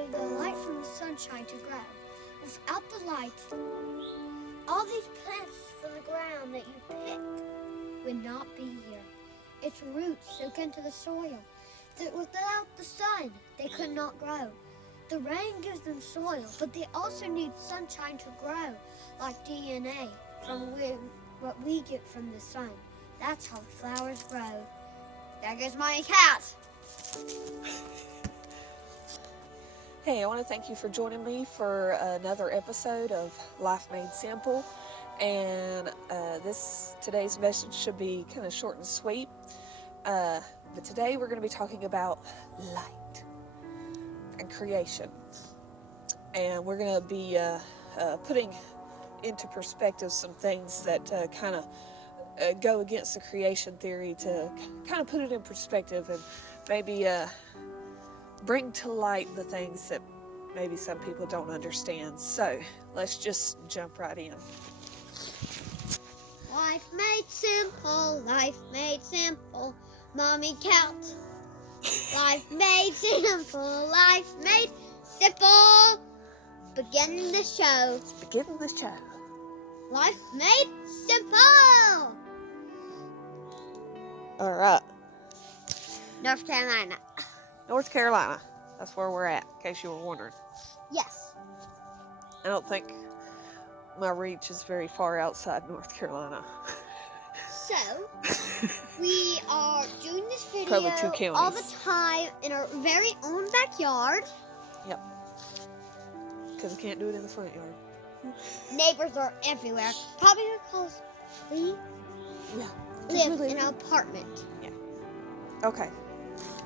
needed the light from the sunshine to grow. Without the light, all these plants from the ground that you picked would not be here. Its roots soak into the soil. Without the sun, they could not grow. The rain gives them soil, but they also need sunshine to grow, like DNA from what we get from the sun. That's how flowers grow. There goes my cat. Hey, I want to thank you for joining me for another episode of Life Made Simple. And today's message should be kind of short and sweet. But today we're going to be talking about light and creation. And we're going to be putting into perspective some things that kind of go against the creation theory to kind of put it in perspective and maybe bring to light the things that maybe some people don't understand. So let's just jump right in. Life made simple, life made simple, Mommy count. Life made simple, life made simple. Begin the show. Begin the show. Life made simple. All right. North Carolina. North Carolina. That's where we're at, in case you were wondering. Yes. I don't think my reach is very far outside North Carolina. So, we are doing this video Probably 2 counties. all the time in our very own backyard. Yep. Because we can't do it in the front yard. Neighbors are everywhere. Probably because we live in an apartment. Yeah. Okay.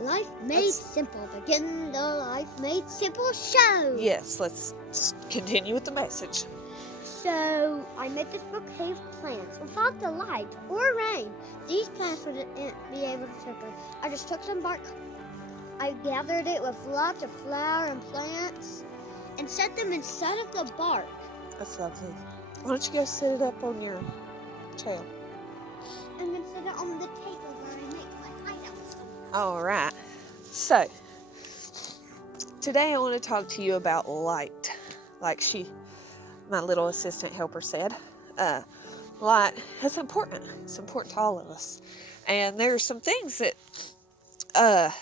Life Made Simple. Begin the Life Made Simple show. Yes, let's continue with the message. So, I made this bouquet of plants. Without the light or rain, these plants wouldn't be able to survive. I just took some bark. I gathered it with lots of flower and plants and set them inside of the bark. That's lovely. Why don't you go set it up on your chair? And then set it on the table where I make my pineapples. All right. So, today I want to talk to you about light. Like my little assistant helper said, light is important. It's important to all of us. And there are some things that I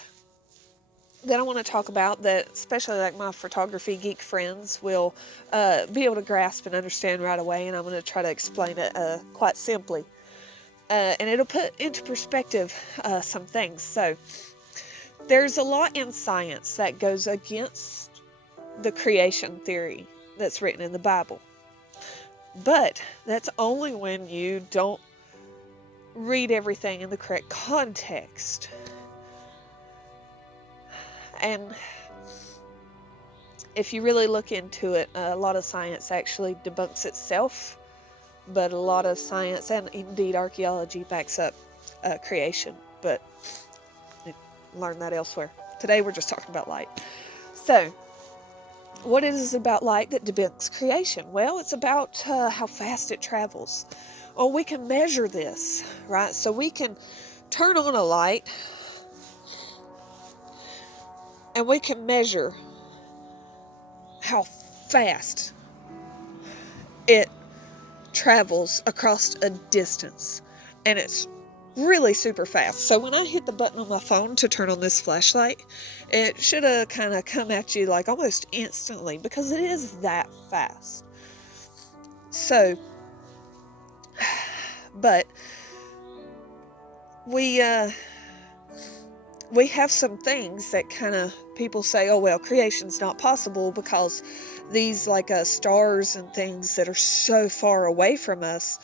want to talk about that, especially like my photography geek friends, will be able to grasp and understand right away. And I'm going to try to explain it quite simply. And it'll put into perspective some things. So, there's a lot in science that goes against the creation theory that's written in the Bible. But that's only when you don't read everything in the correct context. And if you really look into it, a lot of science actually debunks itself, but a lot of science and indeed archaeology backs up creation. But learn that elsewhere. Today we're just talking about light. So, what is it about light that debunks creation? Well, it's about how fast it travels. Well, we can measure this, right? So we can turn on a light and we can measure how fast it travels across a distance. And it's really super fast. So when I hit the button on my phone to turn on this flashlight, it should have kind of come at you like almost instantly because it is that fast. So, but we have some things that kind of people say, oh well, creation's not possible because these like stars and things that are so far away from us,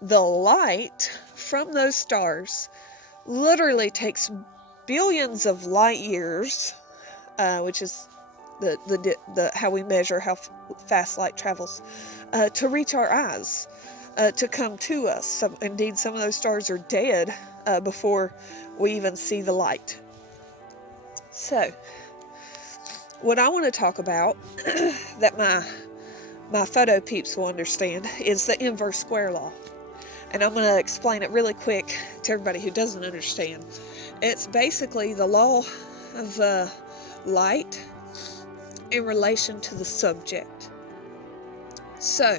the light from those stars literally takes billions of light years, which is the how we measure how fast light travels, to reach our eyes, to come to us. Indeed, some of those stars are dead before we even see the light. So, what I want to talk about that my photo peeps will understand is the inverse square law. And I'm going to explain it really quick to everybody who doesn't understand. It's basically the law of light in relation to the subject. So,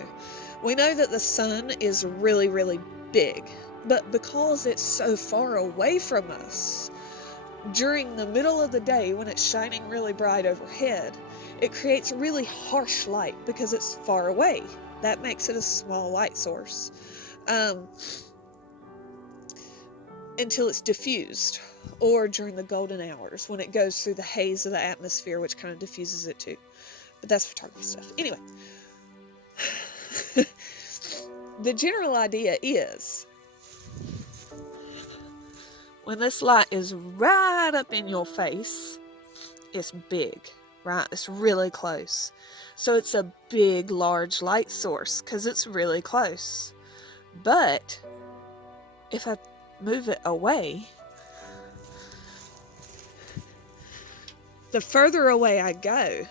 we know that the sun is really, really big, but because it's so far away from us, during the middle of the day when it's shining really bright overhead, it creates a really harsh light because it's far away. That makes it a small light source. Until it's diffused, or during the golden hours when it goes through the haze of the atmosphere, which kind of diffuses it too. But that's photography stuff. Anyway, the general idea is when this light is right up in your face, it's big, right? It's really close. So it's a big, large light source because it's really close. But if I move it away, the further away I go,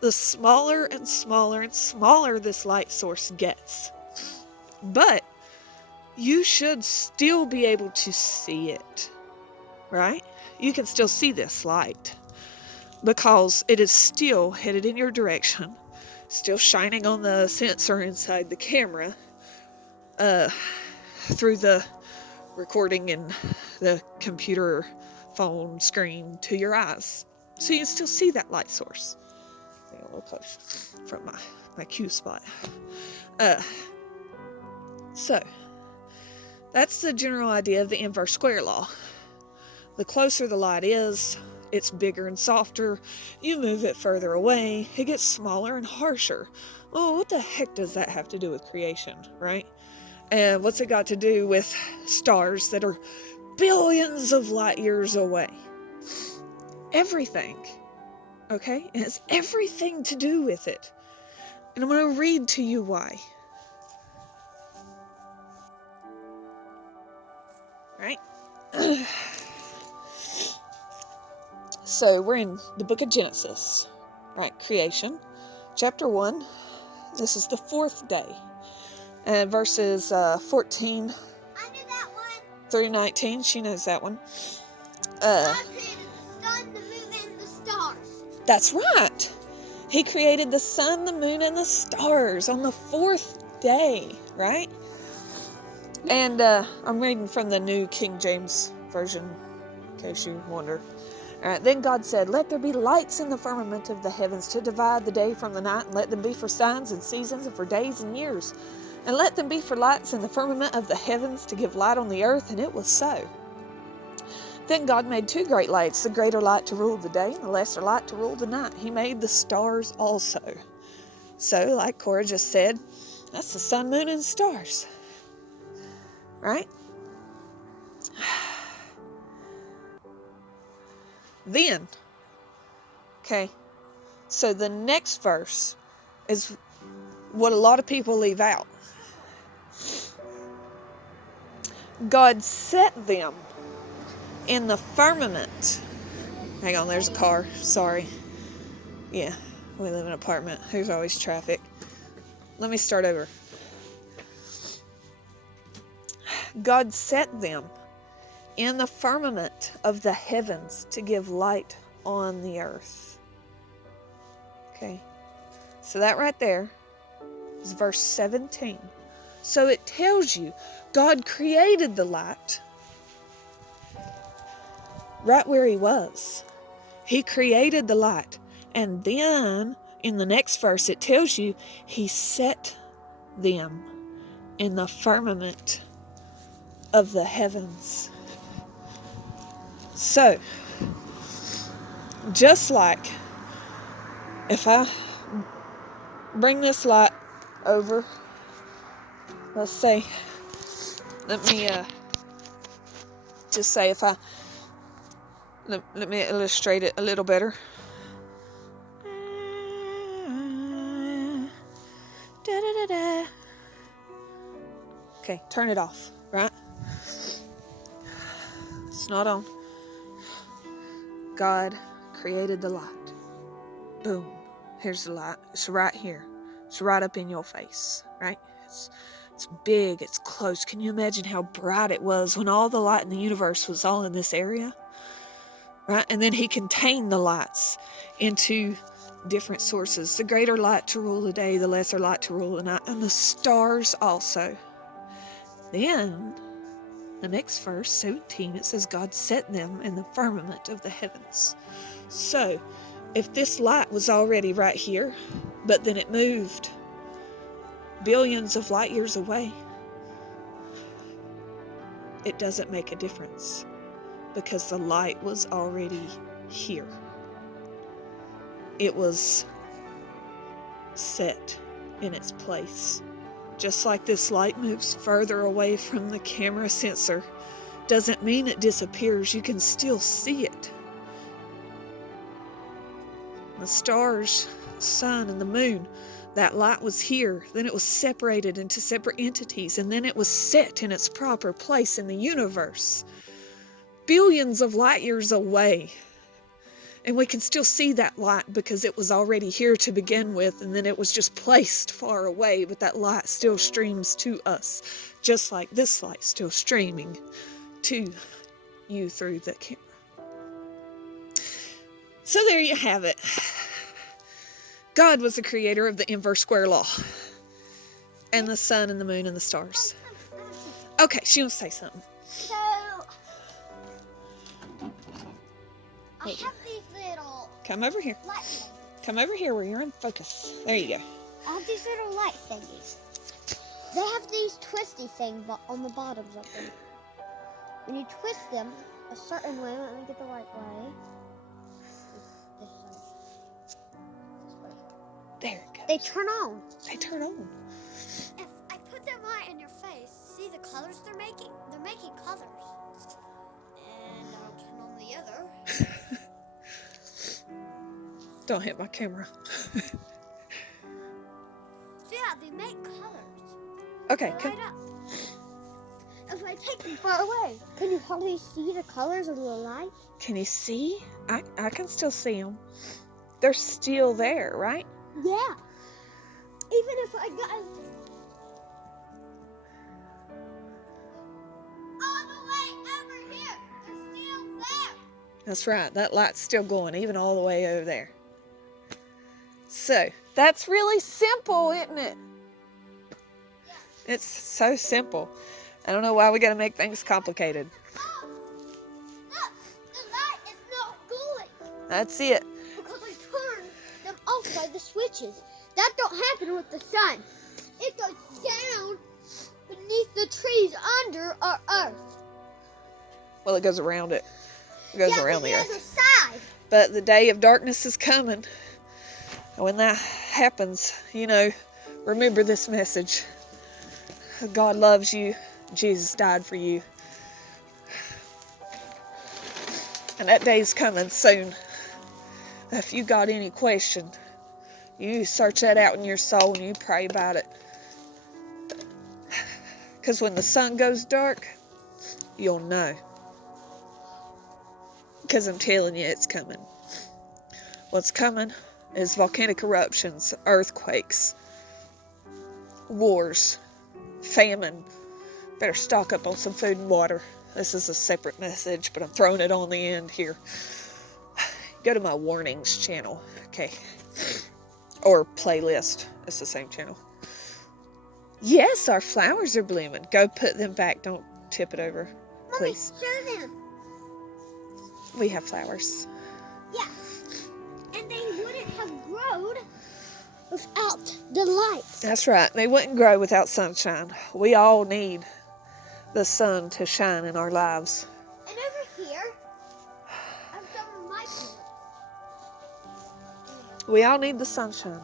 the smaller and smaller and smaller this light source gets. But you should still be able to see it, right? You can still see this light because it is still headed in your direction, still shining on the sensor inside the camera, through the recording and the computer phone screen to your eyes. So you can still see that light source. A little close from my Q spot. So that's the general idea of the inverse square law. The closer the light is, it's bigger and softer. You move it further away, it gets smaller and harsher. Oh, what the heck does that have to do with creation, right? And what's it got to do with stars that are billions of light years away? Everything. Okay? It has everything to do with it. And I'm going to read to you why. Right? So we're in the book of Genesis, right? Creation, chapter 1. This is the 4th day. And verses 14 I knew that one. through 19. She knows that one. God created the sun, the moon, and the stars. That's right. He created the sun, the moon, and the stars on the 4th day, right? And I'm reading from the New King James Version, in case you wonder. All right, then God said, "Let there be lights in the firmament of the heavens to divide the day from the night, and let them be for signs and seasons and for days and years. And let them be for lights in the firmament of the heavens to give light on the earth." And it was so. Then God made 2 great lights, the greater light to rule the day and the lesser light to rule the night. He made the stars also. So, like Cora just said, that's the sun, moon, and stars. Right? Then, okay, so the next verse is what a lot of people leave out. God set them in the firmament. Hang on, there's a car. Sorry. Yeah, we live in an apartment. There's always traffic. Let me start over. God set them in the firmament of the heavens to give light on the earth. Okay, so that right there is verse 17. So it tells you God created the light right where he was. He created the light. And then in the next verse it tells you he set them in the firmament of the heavens. So, just like if I bring this light over, let's say, let me just say if I, let me illustrate it a little better. Okay, turn it off, right? It's not on. God created the light. Boom. Here's the light. It's right here. It's right up in your face, right? It's big. It's close. Can you imagine how bright it was when all the light in the universe was all in this area? Right? And then he contained the lights into different sources. The greater light to rule the day, the lesser light to rule the night, and the stars also. Then, the next verse, 17, it says, God set them in the firmament of the heavens. So, if this light was already right here, but then it moved billions of light years away, it doesn't make a difference because the light was already here. It was set in its place. Just like this light moves further away from the camera sensor, doesn't mean it disappears. You can still see it. The stars, sun, and the moon, that light was here. Then it was separated into separate entities, and then it was set in its proper place in the universe. Billions of light years away. And we can still see that light because it was already here to begin with, and then it was just placed far away, but that light still streams to us, just like this light still streaming to you through the camera. So there you have it. God was the creator of the inverse square law, and the sun and the moon and the stars. Okay, she wants to say something. So, I have these little Come over here. light things. Come over here where you're in focus. There you go. I have these little light thingies. They have these twisty things on the bottoms of them. When you twist them a certain way, let me get the right way. This way. There it goes. They turn on. They turn on. If I put them right in your face, see the colors they're making? They're making colors. And I'll turn on the other. Don't hit my camera. So yeah, they make colors. Okay, They light up. If I take them far away, can you hardly see the colors of the light? can you see? I can still see them. They're still there, right? Yeah. Even if I got all the way over here, they're still there. That's right. That light's still going, even all the way over there. So, that's really simple, isn't it? It's so simple. I don't know why we got to make things complicated. Oh, look, the light is not going That's it. because I turned them off by the switches. That don't happen with the sun. It goes down beneath the trees under our earth. Well, it goes around it. It goes yeah, around to the the earth. other side. But the day of darkness is coming. And when that happens, remember this message. God loves you. Jesus died for you. And that day's coming soon. If you got any question, you search that out in your soul and you pray about it. Because when the sun goes dark, you'll know. Because I'm telling you, it's coming. What's coming is volcanic eruptions, earthquakes, wars, famine. Better stock up on some food and water. This is a separate message, but I'm throwing it on the end here. Go to my warnings channel, okay? Or playlist. It's the same channel. Yes, our flowers are blooming. Go put them back. Don't tip it over, please. Mommy, show them. We have flowers. Yeah. And they wouldn't have grown without the light. That's right. They wouldn't grow without sunshine. We all need the sun to shine in our lives. And over here, I've done my plants. We all need the sunshine.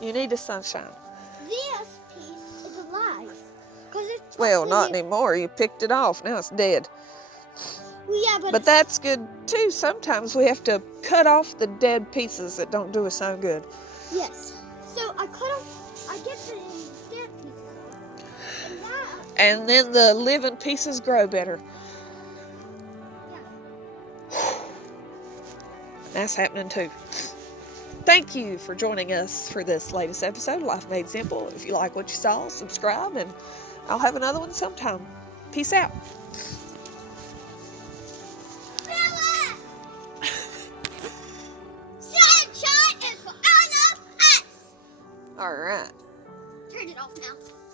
You need the sunshine. This piece is alive. Because it's Well, not totally- anymore. You picked it off. Now it's dead. Well, yeah, but But that's good too. Sometimes we have to cut off the dead pieces that don't do us no good. yes. So I get the dead pieces. And that, And then the living pieces grow better. yeah. That's happening too. Thank you for joining us for this latest episode, Life Made Simple. If you like what you saw, subscribe, and I'll have another one sometime. Peace out. Bella! turned it off now.